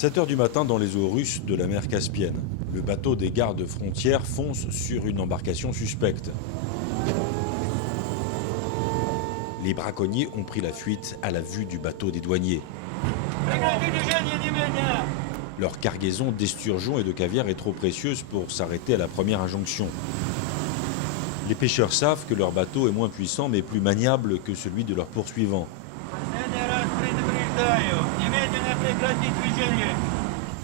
7 heures du matin dans les eaux russes de la mer Caspienne. Le bateau des gardes frontières fonce sur une embarcation suspecte. Les braconniers ont pris la fuite à la vue du bateau des douaniers. Leur cargaison d'esturgeons et de caviar est trop précieuse pour s'arrêter à la première injonction. Les pêcheurs savent que leur bateau est moins puissant mais plus maniable que celui de leurs poursuivants.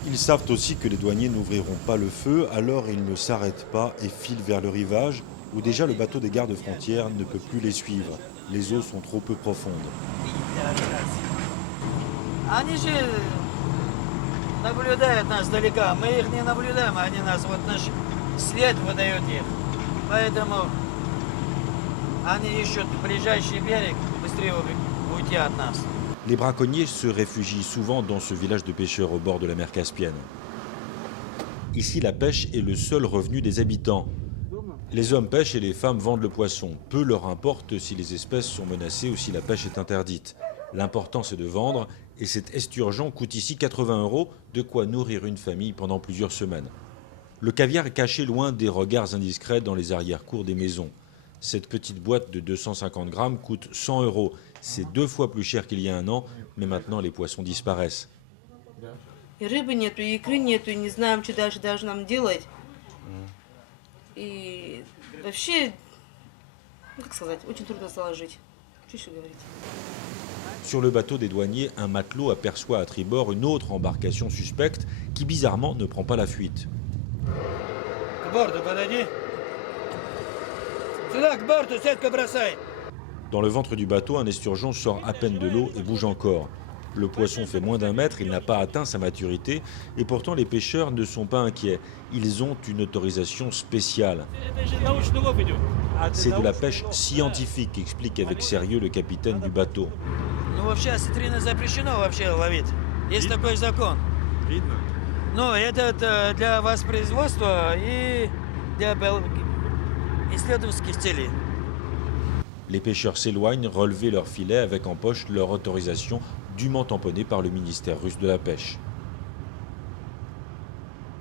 Ils savent aussi que les douaniers n'ouvriront pas le feu, alors ils ne s'arrêtent pas et filent vers le rivage, où déjà le bateau des gardes frontières ne peut plus les suivre. Les eaux sont trop peu profondes. Les braconniers se réfugient souvent dans ce village de pêcheurs au bord de la mer Caspienne. Ici, la pêche est le seul revenu des habitants. Les hommes pêchent et les femmes vendent le poisson. Peu leur importe si les espèces sont menacées ou si la pêche est interdite. L'important, c'est de vendre, et cet esturgeon coûte ici 80 €, de quoi nourrir une famille pendant plusieurs semaines. Le caviar est caché loin des regards indiscrets dans les arrière-cours des maisons. Cette petite boîte de 250 grammes coûte 100 €. C'est 2 fois plus cher qu'il y a un an, mais maintenant les poissons disparaissent. И рыбы нету, и икры нету, и не знаем, что дальше даже нам делать. И вообще, ну, как сказать, очень трудно стало жить. Что еще говорить? Sur le bateau des douaniers, un matelot aperçoit à tribord une autre embarcation suspecte qui bizarrement ne prend pas la fuite. Dans le ventre du bateau, un esturgeon sort à peine de l'eau et bouge encore. Le poisson fait moins d'1 mètre, il n'a pas atteint sa maturité et pourtant les pêcheurs ne sont pas inquiets. Ils ont une autorisation spéciale. C'est de la pêche scientifique, explique avec sérieux le capitaine du bateau. Les pêcheurs s'éloignent, relever leurs filets avec en poche leur autorisation dûment tamponnée par le ministère russe de la pêche.